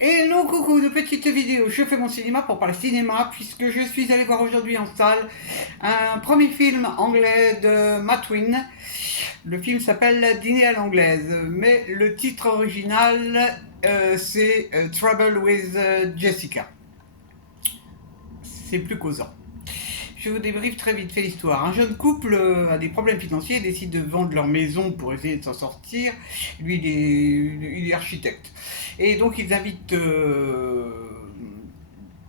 Hello, coucou, une petite vidéo. Je fais mon cinéma pour parler cinéma puisque je suis allé voir aujourd'hui en salle un premier film anglais de Matt Wynn. Le film s'appelle Dîner à l'anglaise, mais le titre original c'est Trouble with Jessica. C'est plus causant. Je vous débriefe très vite fait l'histoire. Un jeune couple a des problèmes financiers et décide de vendre leur maison pour essayer de s'en sortir. Lui, il est architecte. Et donc, ils invitent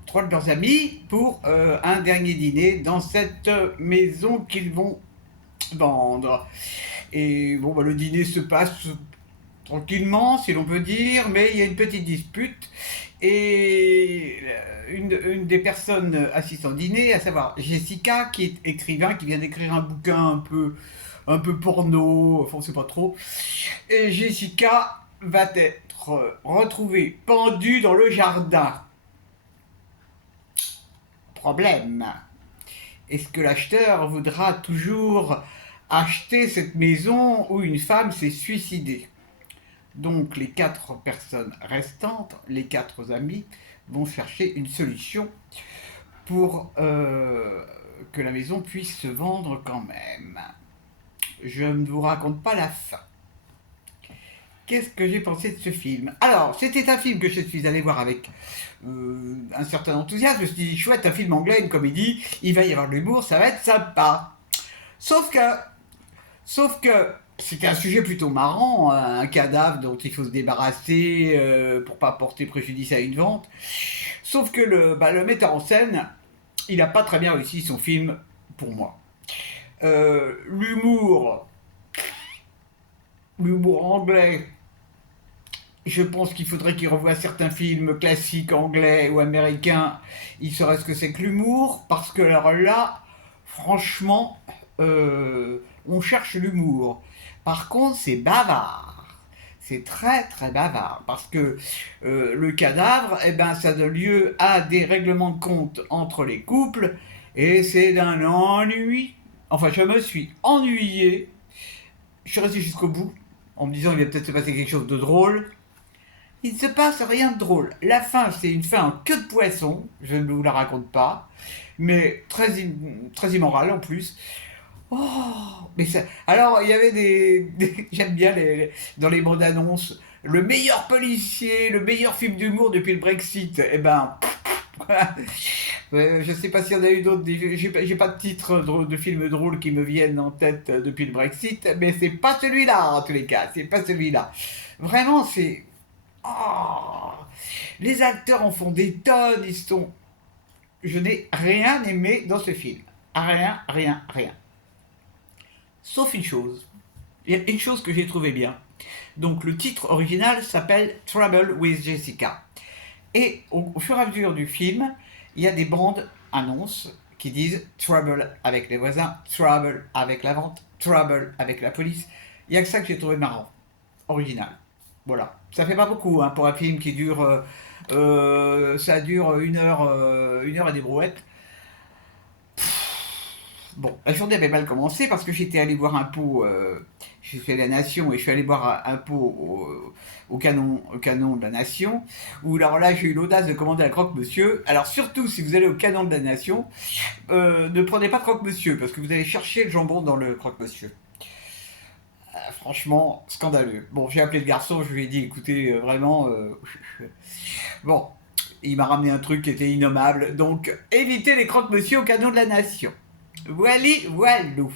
trois de leurs amis pour un dernier dîner dans cette maison qu'ils vont vendre. Et bon, bah, le dîner se passe tranquillement, si l'on peut dire, mais il y a une petite dispute. Et une des personnes assises au dîner, à savoir Jessica, qui est écrivain, qui vient d'écrire un bouquin un peu porno, enfin on sait pas trop. Et Jessica va être retrouvée pendue dans le jardin. Problème. Est-ce que l'acheteur voudra toujours acheter cette maison où une femme s'est suicidée? Donc les quatre personnes restantes, les quatre amis, vont chercher une solution pour que la maison puisse se vendre quand même. Je ne vous raconte pas la fin. Qu'est-ce que j'ai pensé de ce film? Alors, c'était un film que je suis allé voir avec un certain enthousiasme. Je me suis dit, chouette, un film anglais, une comédie, il va y avoir de l'humour, ça va être sympa. Sauf que c'était un sujet plutôt marrant, un cadavre dont il faut se débarrasser pour pas porter préjudice à une vente. Sauf que le metteur en scène, il n'a pas très bien réussi son film pour moi. L'humour, l'humour anglais, je pense qu'il faudrait qu'il revoie certains films classiques anglais ou américains. Il saurait ce que c'est que l'humour, parce que alors là, franchement, on cherche l'humour. Par contre, c'est bavard. C'est très très bavard parce que le cadavre, eh ben, ça donne lieu à des règlements de compte entre les couples et c'est d'un ennui. Enfin, je me suis ennuyé. Je suis resté jusqu'au bout en me disant il va peut-être se passer quelque chose de drôle. Il ne se passe rien de drôle. La fin, c'est une fin en queue de poisson. Je ne vous la raconte pas, mais très immorale en plus. Oh, mais ça... Alors, il y avait j'aime bien dans les bandes annonces, le meilleur policier, le meilleur film d'humour depuis le Brexit. Eh ben, je sais pas s'il y en a eu d'autres. J'ai pas de titre de film drôle qui me viennent en tête depuis le Brexit, mais c'est pas celui-là en tous les cas. C'est pas celui-là. Vraiment, c'est. Oh, les acteurs en font des tonnes. Ils sont. Je n'ai rien aimé dans ce film. Rien, rien, rien. Sauf une chose. Il y a une chose que j'ai trouvé bien. Donc le titre original s'appelle Trouble with Jessica. Et au fur et à mesure du film, il y a des bandes annonces qui disent Trouble avec les voisins, Trouble avec la vente, Trouble avec la police. Il n'y a que ça que j'ai trouvé marrant, original. Voilà. Ça fait pas beaucoup hein, pour un film qui dure. Ça dure une heure et des brouettes. Bon, la journée avait mal commencé parce que j'étais allé voir un pot, j'ai fait la Nation et je suis allé boire un pot au canon de la Nation, où alors là j'ai eu l'audace de commander un croque-monsieur. Alors surtout si vous allez au canon de la Nation, ne prenez pas de croque-monsieur parce que vous allez chercher le jambon dans le croque-monsieur. Franchement, scandaleux. Bon, j'ai appelé le garçon, je lui ai dit écoutez, vraiment, bon, il m'a ramené un truc qui était innommable, donc évitez les croque-monsieur au canon de la Nation. Voilà, voilou.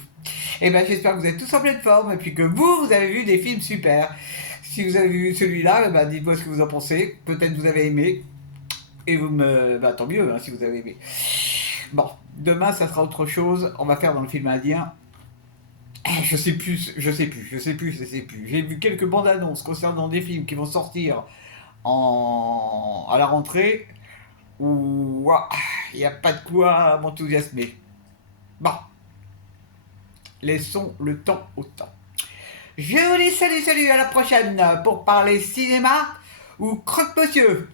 Et ben j'espère que vous êtes tous en pleine forme et puis que vous avez vu des films super. Si vous avez vu celui-là, ben dites-moi ce que vous en pensez. Peut-être vous avez aimé. Et vous me. Ben, tant mieux hein, si vous avez aimé. Bon, demain ça sera autre chose. On va faire dans le film indien. Je sais plus. J'ai vu quelques bandes annonces concernant des films qui vont sortir à la rentrée où il n'y a pas de quoi m'enthousiasmer. Bon, laissons le temps au temps. Je vous dis salut, salut, à la prochaine pour parler cinéma ou croque-monsieur.